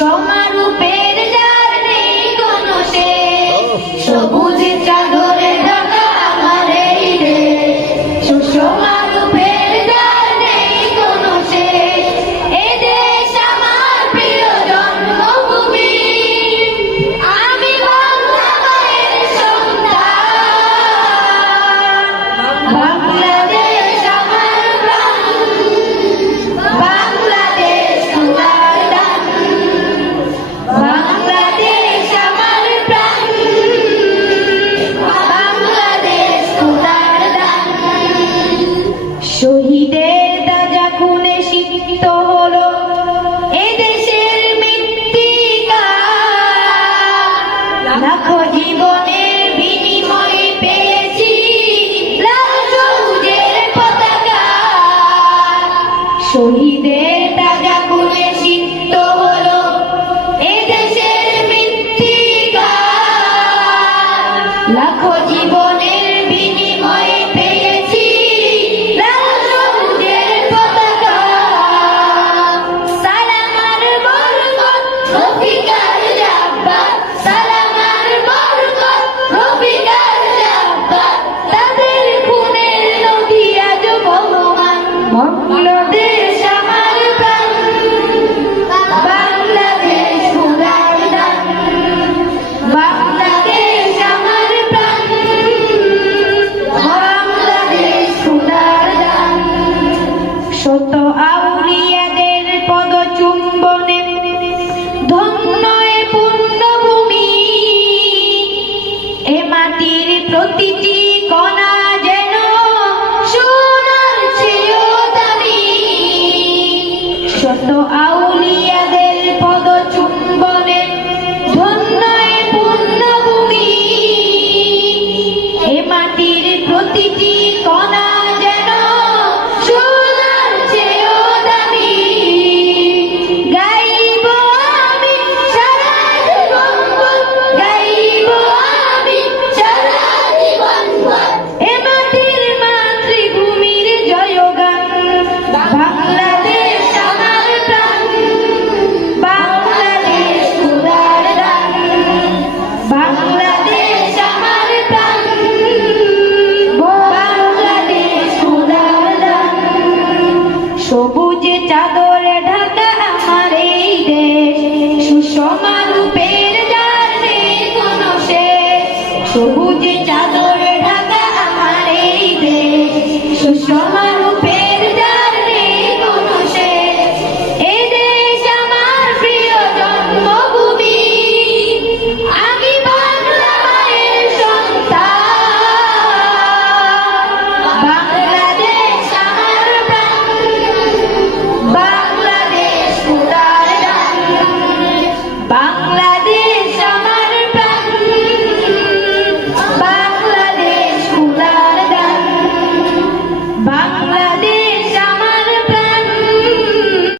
সমারূপের যার নেই কোনো শেষ, সবুজ চাদরে ঢাকা আমার এই দেশ। সমারূপের যার নেই কোনো শেষ, এ দেশ আমার প্রিয় জন্মভূমি। আমি বাংলা মায়ের সন্তান, বাংলাদেশ আমার প্রাণ, বাংলাদেশ তোমার দান, বাংলাদেশ আমার প্রাণ, বাংলাদেশ তোমার দান। শহীদের তাজা খুনে সিক্ত হলো এ দেশের মৃত্তিকা, লাখো জীবনের বিনিময়ে পেয়েছি লাল সবুজের পতাকা। শহীদের তাজা খুনে সিক্ত হলো এ দেশের মৃত্তিকা, লাখো জীবনের বিনিময়ে পেয়েছি লাল সবুজের পতাকা। সালামার বরকত রফিকার জাব্বার, সালামার বরকত রফিকার জাব্বার, তাদের খুনের নদী আজ বহমান। বাংলাদেশ আমার প্রাণ, বাংলাদেশ খোদার দান, বাংলাদেশ আমার প্রাণ, বাংলাদেশ খোদার দান। শত আউলিয়াদের পদচুম্বনে ধন্য এ পুণ্যভূমি, এ মাটির প্রতিটি কণা যেন সোনার চেয়েও দামি। শত আউলিয়াদের পদচুম্বনে ধন্য এ পুণ্যভূমি, এ মাটির প্রতিটি কণা যেন সোনার চেয়েও দামি। গাইব আমি সারা জীবন ভর, গাইব আমি সারা জীবন ভর এ মাটির মাতৃভূমির জয়গান। বাংলাদেশ আমার প্রাণ, বাংলাদেশ খোদার দান, বাংলাদেশ আমার প্রাণ, বাংলাদেশ খোদার দান। সবুজ চাদর